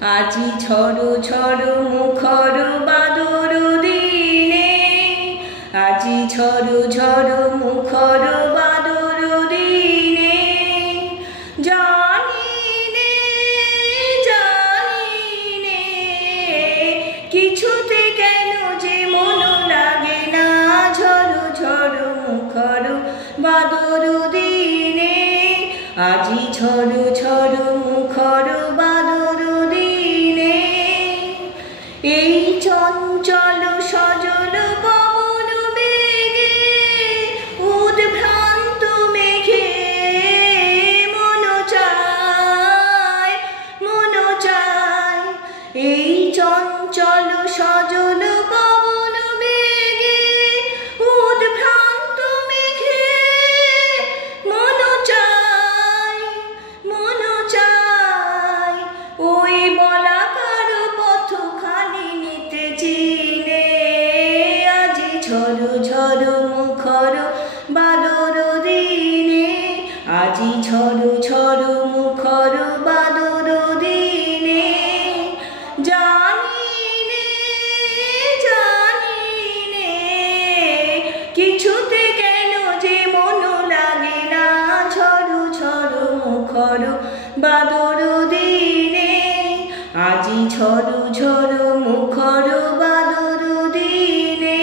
আজি ঝড় ঝড় মুখর বাদর দিনে, আজি ঝড় ঝড় মুখর বাদর দিনে, জানি নে কিছুতে কেন যে মন লাগে না, ঝড় ঝড় মুখর বাদর দিনে, আজি ঝড় ঝড় মুখর বাদর দিনে। এই চঞ্চল সজল পবন বেগে উদ্ভ্রান্ত মেঘে মন চায়, মন চায়। এই চঞ্চল সজল পবন বেগে উদ্ভ্রান্ত মেঘে মন চায়, মন চায়। ওই বলাকার পথখানি নিতে চিনে, আজি ঝড় ঝড় মুখর বাদর দিনে, আজি ঝড় ঝড় মুখর বাদর দিনে। জানি নে কিছুতে কেন যে মন লাগে না, ঝড় ঝড় মুখর বাদর দিনে, আজি ঝড় ঝড় মুখর বাদর দিনে।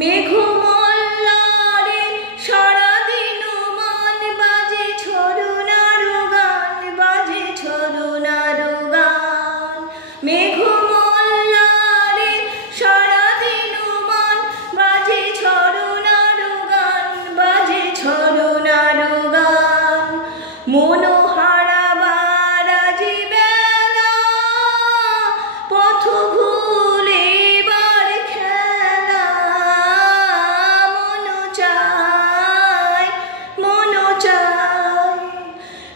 মেঘমল্লারে সারাদিন মান বাজে ঝরনার গান, বাজে ঝরনার গান। মেঘমল্লারে সারাদিন মান বাজে ঝরনার গান, বাজে ঝরনার গান। মনোহারা বারাজি বেলা পথ ভুলে বার খেলা, মন চায়, মন চায়।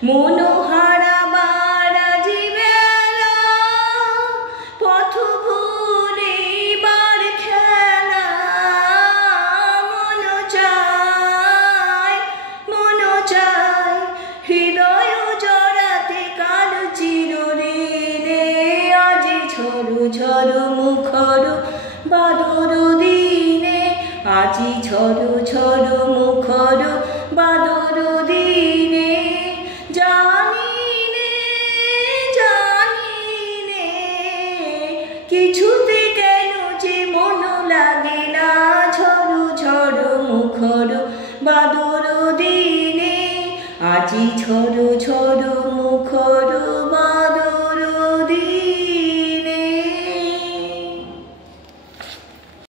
মনোহারা বারাজি বেলা পথ ভুলে বার খেলা, মন চায়, মন চায়। হৃদয় জড়াতে কাল চিরদিনে, আজি ঝড় ঝড় মুখর বাদর দিনে, আজি ঝড় ঝড়